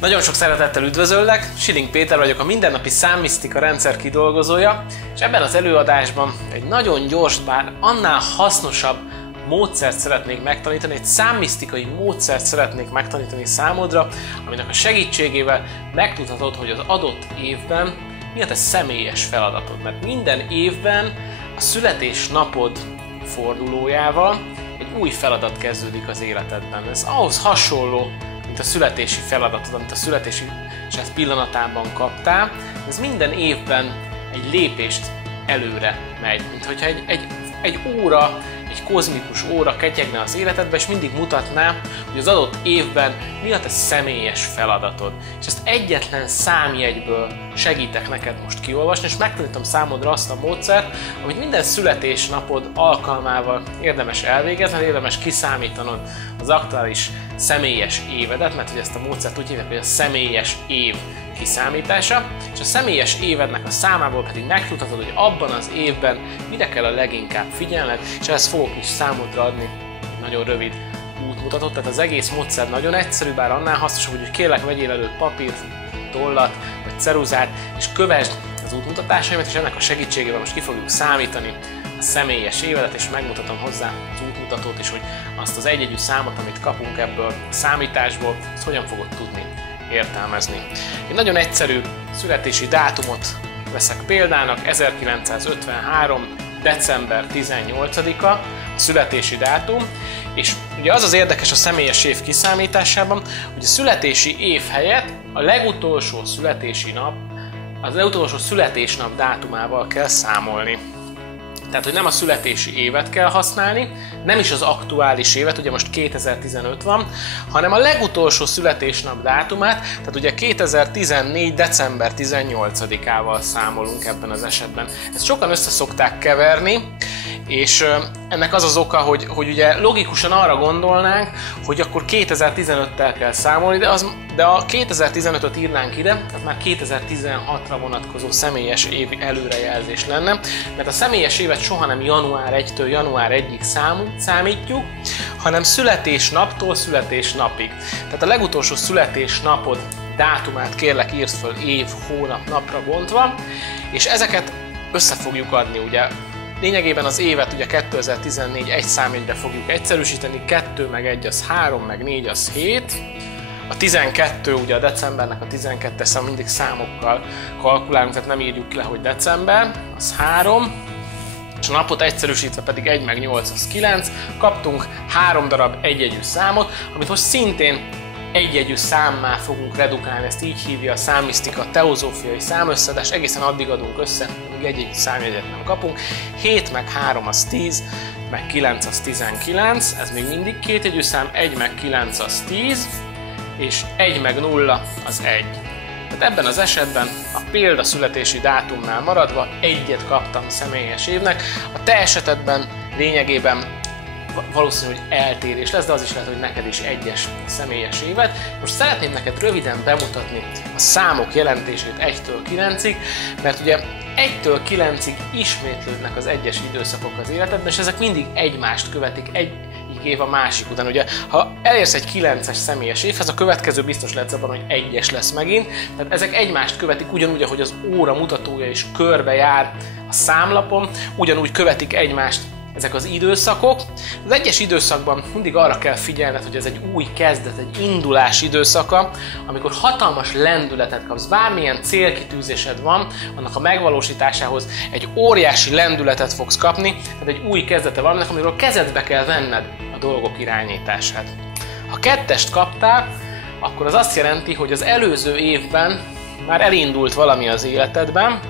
Nagyon sok szeretettel üdvözöllek, Schilling Péter vagyok, a mindennapi számmisztika rendszer kidolgozója, és ebben az előadásban egy nagyon gyors, bár annál hasznosabb módszert szeretnék megtanítani, egy számmisztikai módszert szeretnék megtanítani számodra, aminek a segítségével megtudhatod, hogy az adott évben mi a te személyes feladatod. Mert minden évben a születésnapod fordulójával egy új feladat kezdődik az életedben. Ez ahhoz hasonló, mint a születési feladatod, amit a születési pillanatában kaptál. Ez minden évben egy lépést előre megy, mint hogyha egy óra, egy kozmikus óra ketyegne az életedbe, és mindig mutatná, hogy az adott évben mi a te személyes feladatod. És ezt egyetlen számjegyből segítek neked most kiolvasni, és megtanítom számodra azt a módszert, amit minden születésnapod alkalmával érdemes elvégezni, érdemes kiszámítanod az aktuális személyes évedet, mert hogy ezt a módszert úgy hívják, hogy a személyes év kiszámítása, és a személyes évednek a számából pedig megtudhatod, hogy abban az évben mire kell a leginkább figyelned, és ezt fogok is számodra adni egy nagyon rövid útmutatót. Tehát az egész módszer nagyon egyszerű, bár annál hasznosabb, hogy kérlek, vegyél elő papírt, tollat vagy ceruzát, és kövesd az útmutatásaimat, és ennek a segítségével most ki fogjuk számítani a személyes évedet, és megmutatom hozzá az útmutatót is, hogy azt az egyegyű számot, amit kapunk ebből a számításból, azt hogyan fogod tudni értelmezni. Egy nagyon egyszerű születési dátumot veszek példának, 1953. december 18-a a születési dátum, és ugye az az érdekes a személyes év kiszámításában, hogy a születési év helyett a legutolsó születési nap, az legutolsó születésnap dátumával kell számolni. Tehát, hogy nem a születési évet kell használni, nem is az aktuális évet, ugye most 2015 van, hanem a legutolsó születésnap dátumát, tehát ugye 2014. december 18-ával számolunk ebben az esetben. Ezt sokan össze szokták keverni, és ennek az az oka, hogy ugye logikusan arra gondolnánk, hogy akkor 2015-tel kell számolni, de a 2015-öt írnánk ide, tehát már 2016-ra vonatkozó személyes év előrejelzés lenne, mert a személyes évet soha nem január 1-től január 1-ig számítjuk, hanem születésnaptól születésnapig. Tehát a legutolsó születésnapod dátumát kérlek írd föl év, hónap, napra bontva, és ezeket össze fogjuk adni, ugye. Lényegében az évet ugye 2014 egy számjegyre fogjuk egyszerűsíteni, 2 meg 1 az 3, meg 4 az 7. A 12 ugye a decembernek a 12-es szám, mindig számokkal kalkulálunk, tehát nem írjuk le, hogy december, az 3. És a napot egyszerűsítve pedig 1 meg 8 az 9. Kaptunk 3 darab egyjegyű számot, amit most szintén egyjegyű számmá fogunk redukálni, ezt így hívja a számmisztika teozófiai számösszedés, egészen addig adunk össze, amíg egyjegyű számjegyet nem kapunk. 7 meg 3 az 10, meg 9 az 19, ez még mindig kétjegyű szám, 1 meg 9 az 10, és 1 meg 0 az 1. Tehát ebben az esetben a példaszületési dátumnál maradva egyet kaptam személyes évnek, a te esetedben lényegében valószínű, hogy eltérés lesz, de az is lehet, hogy neked is egyes személyes évet. Most szeretném neked röviden bemutatni a számok jelentését 1-től 9-ig, mert ugye 1-től 9-ig ismétlődnek az egyes időszakok az életedben, és ezek mindig egymást követik, egyik év a másik után. Ugye, ha elérsz egy 9-es személyes évhez, a következő biztos lesz abban, hogy 1-es lesz megint, tehát ezek egymást követik, ugyanúgy, ahogy az óra mutatója is körbe jár a számlapon, ugyanúgy követik egymást ezek az időszakok. Az egyes időszakban mindig arra kell figyelned, hogy ez egy új kezdet, egy indulás időszaka, amikor hatalmas lendületet kapsz, bármilyen célkitűzésed van, annak a megvalósításához egy óriási lendületet fogsz kapni, tehát egy új kezdete van, amiről kezedbe kell venned a dolgok irányítását. Ha 2-est kaptál, akkor az azt jelenti, hogy az előző évben már elindult valami az életedben,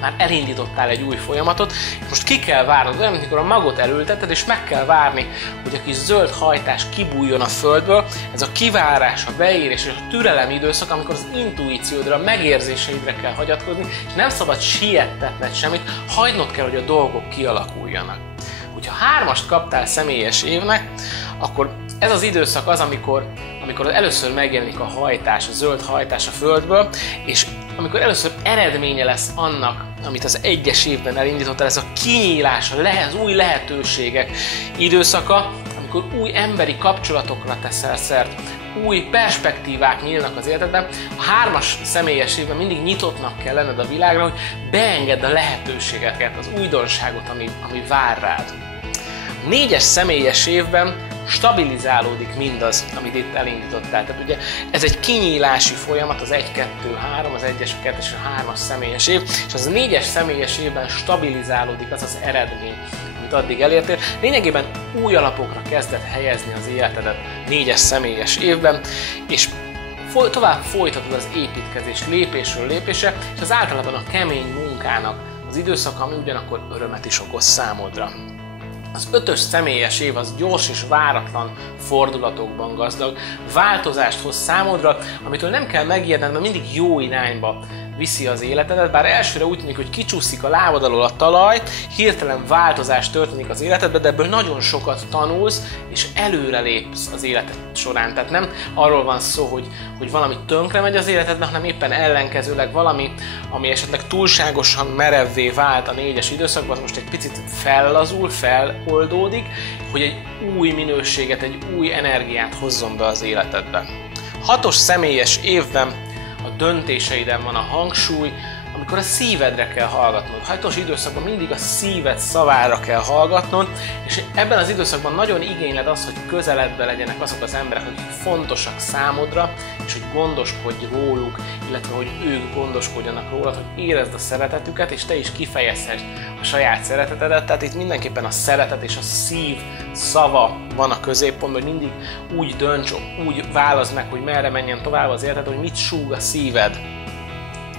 már elindítottál egy új folyamatot, és most ki kell várnod, olyan, mint amikor a magot elülteted, és meg kell várni, hogy a kis zöld hajtás kibújjon a földből. Ez a kivárás, a beérés és a türelem időszak, amikor az intuíciódra, a megérzéseidre kell hagyatkozni, és nem szabad siettetned semmit, hagynod kell, hogy a dolgok kialakuljanak. Hogyha 3-ast kaptál személyes évnek, akkor ez az időszak az, amikor először megjelenik a hajtás, a zöld hajtás a földből, és amikor először eredménye lesz annak, amit az egyes évben elindítottál, ez a kinyílás, az új lehetőségek időszaka, amikor új emberi kapcsolatokra teszel szert, új perspektívák nyílnak az életedben. A 3-as személyes évben mindig nyitottnak kell lenned a világra, hogy beengedd a lehetőségeket, az újdonságot, ami vár rád. A 4-es személyes évben stabilizálódik mindaz, amit itt elindítottál. Tehát ugye ez egy kinyílási folyamat, az 1, 2, 3, az 1-es, a 2-es, a 3-as személyes év, és az a 4-es személyes évben stabilizálódik az az eredmény, amit addig elértél. Lényegében új alapokra kezdett helyezni az életedet 4-es személyes évben, és tovább folytatod az építkezést lépésről lépésre, és az általában a kemény munkának az időszaka, ami ugyanakkor örömet is okoz számodra. Az 5-ös személyes év az gyors és váratlan fordulatokban gazdag, változást hoz számodra, amitől nem kell megijedned, mert mindig jó irányba viszi az életedet, bár elsőre úgy tűnik, hogy kicsúszik a lábad alól a talaj, hirtelen változás történik az életedben, de ebből nagyon sokat tanulsz, és előre lépsz az életed során. Tehát nem arról van szó, hogy valami tönkre megy az életedben, hanem éppen ellenkezőleg valami, ami esetleg túlságosan merevvé vált a 4-es időszakban, most egy picit fellazul, feloldódik, hogy egy új minőséget, egy új energiát hozzon be az életedbe. 6-os személyes évben a döntéseiden van a hangsúly, amikor a szívedre kell hallgatnod. A 6-os időszakban mindig a szíved szavára kell hallgatnod, és ebben az időszakban nagyon igényled azt, hogy közeledbe legyenek azok az emberek, akik fontosak számodra, és hogy gondoskodj róluk, illetve hogy ők gondoskodjanak rólad, hogy érezd a szeretetüket, és te is kifejezhessd a saját szeretetedet. Tehát itt mindenképpen a szeretet és a szív szava van a középpontban, hogy mindig úgy dönts, úgy válaszd meg, hogy merre menjen tovább az életed, hogy mit súg a szíved.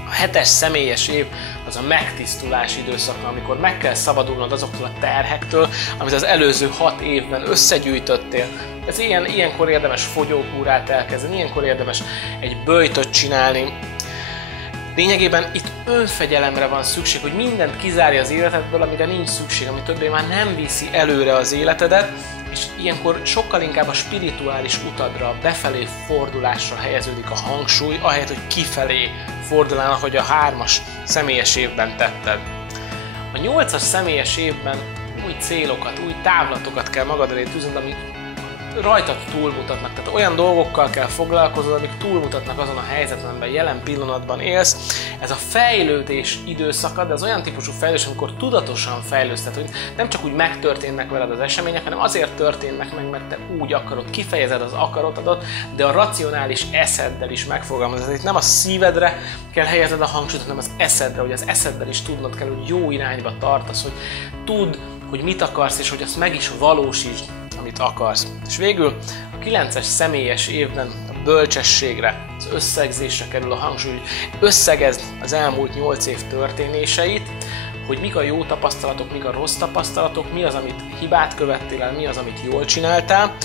A 7-es személyes év az a megtisztulás időszaka, amikor meg kell szabadulnod azoktól a terhektől, amit az előző 6 évben összegyűjtöttél. Ez ilyenkor érdemes fogyókúrát elkezdeni, ilyenkor érdemes egy böjtöt csinálni. Lényegében itt önfegyelemre van szükség, hogy mindent kizárja az életedből, amire nincs szükség, ami többé már nem viszi előre az életedet, és ilyenkor sokkal inkább a spirituális utadra, befelé fordulásra helyeződik a hangsúly, ahelyett, hogy kifelé fordulnának, hogy a 3-as személyes évben tetted. A 8-as személyes évben új célokat, új távlatokat kell magad elé tűznöd, amik rajtad túlmutatnak. Tehát olyan dolgokkal kell foglalkoznod, amik túlmutatnak azon a helyzeten, amiben jelen pillanatban élsz. Ez a fejlődés időszaka, de az olyan típusú fejlődés, amikor tudatosan fejlődsz, tehát hogy nem csak úgy megtörténnek veled az események, hanem azért történnek meg, mert te úgy akarod, kifejezed az akaratodat, de a racionális eszeddel is megfogalmazod. Itt nem a szívedre kell helyezned a hangsúlyt, hanem az eszedre, hogy az eszeddel is tudnod kell, hogy jó irányba tartasz, hogy tudd, hogy mit akarsz, és hogy azt meg is valósítsd, amit akarsz. És végül a 9-es személyes évben a bölcsességre, az összegzésre kerül a hangsúly, hogy összegezd az elmúlt 8 év történéseit, hogy mik a jó tapasztalatok, mik a rossz tapasztalatok, mi az, amit hibát követtél el, mi az, amit jól csináltál,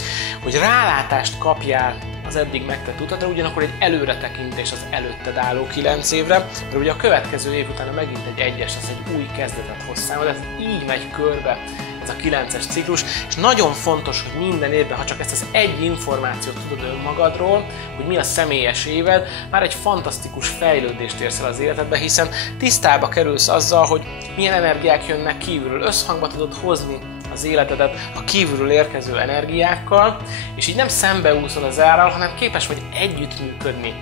hogy rálátást kapjál az eddig megtett utadra, ugyanakkor egy előretekintés az előtted álló 9 évre, mert ugye a következő év után megint egy 1-es, az egy új kezdetet hoz számodra, így megy körbe ez a 9-es ciklus, és nagyon fontos, hogy minden évben, ha csak ezt az egy információt tudod önmagadról, hogy mi a személyes éved, már egy fantasztikus fejlődést érsz el az életedbe, hiszen tisztába kerülsz azzal, hogy milyen energiák jönnek kívülről, összhangba tudod hozni az életedet a kívülről érkező energiákkal, és így nem szembeúszol az árral, hanem képes vagy együttműködni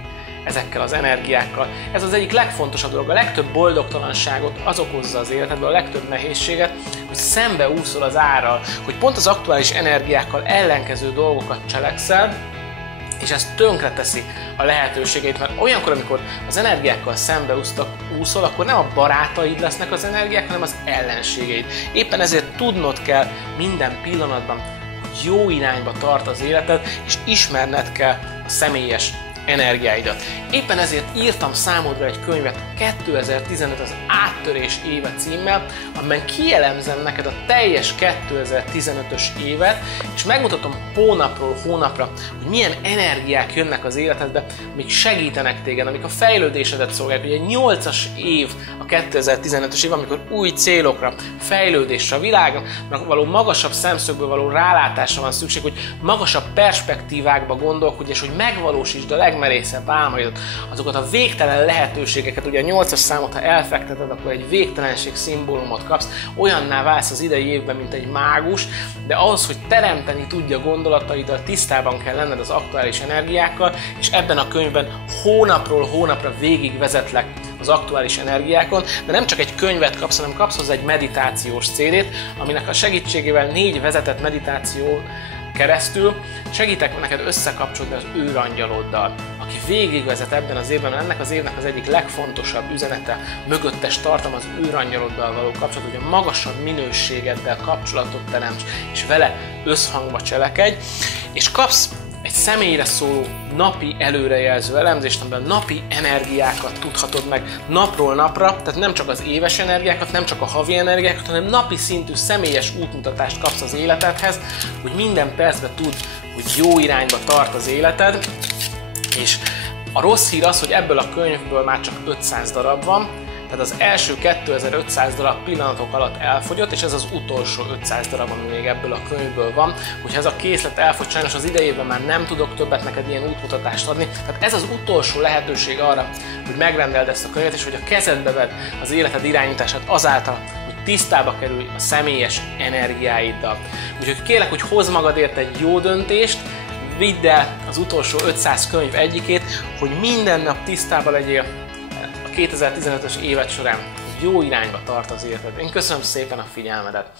ezekkel az energiákkal. Ez az egyik legfontosabb dolog, a legtöbb boldogtalanságot az okozza az életedben, a legtöbb nehézséget, hogy szembeúszol az árral, hogy pont az aktuális energiákkal ellenkező dolgokat cselekszel, és ez tönkreteszi a lehetőségeit, mert olyankor, amikor az energiákkal szembeúszol, akkor nem a barátaid lesznek az energiák, hanem az ellenségeid. Éppen ezért tudnod kell minden pillanatban, hogy jó irányba tart az életed, és ismerned kell a személyes energiáidat. Éppen ezért írtam számodra egy könyvet, 2015 az áttörés éve címmel, amiben kielemzem neked a teljes 2015-ös évet, és megmutatom hónapról hónapra, hogy milyen energiák jönnek az életedbe, amik segítenek téged, amik a fejlődésedet szolgálják. Ugye 8-as év a 2015-ös év, amikor új célokra, fejlődésre, a világon való magasabb szemszögből való rálátásra van szükség, hogy magasabb perspektívákba gondolkodj, és hogy megvalósítsd a legmerészebb álmaidat, azokat a végtelen lehetőségeket, ugye a 8-as számot, ha elfekteted, akkor egy végtelenség szimbólumot kapsz, olyanná válsz az idei évben, mint egy mágus, de ahhoz, hogy teremteni tudja gondolataiddal, tisztában kell lenned az aktuális energiákkal, és ebben a könyvben hónapról hónapra végigvezetlek az aktuális energiákon, de nem csak egy könyvet kapsz, hanem kapsz hozzá egy meditációs CD-t, aminek a segítségével 4 vezetett meditáció keresztül segítek neked összekapcsolódni az őrangyaloddal, aki végigvezet ebben az évben, ennek az évnek az egyik legfontosabb üzenete, mögöttes tartalom az őrangyaloddal való kapcsolat, hogy a magasabb minőségeddel kapcsolatot teremts, és vele összhangba cselekedj, és kapsz egy személyre szóló napi előrejelző elemzést, amiben napi energiákat tudhatod meg napról napra, tehát nem csak az éves energiákat, nem csak a havi energiákat, hanem napi szintű személyes útmutatást kapsz az életedhez, hogy minden percben tudd, hogy jó irányba tart az életed, és a rossz hír az, hogy ebből a könyvből már csak 500 darab van, tehát az első 2500 darab pillanatok alatt elfogyott, és ez az utolsó 500 darab, ami még ebből a könyvből van. Hogyha ez a készlet elfogy, sajnos az idejében már nem tudok többet neked ilyen útmutatást adni. Tehát ez az utolsó lehetőség arra, hogy megrendeld ezt a könyvet, és hogy a kezedbe vedd az életed irányítását azáltal, hogy tisztába kerülj a személyes energiáiddal. Úgyhogy kérlek, hogy hozz magadért egy jó döntést, vidd el az utolsó 500 könyv egyikét, hogy minden nap tisztában legyél 2015-ös évad során, hogy jó irányba tart az életed. Én köszönöm szépen a figyelmedet!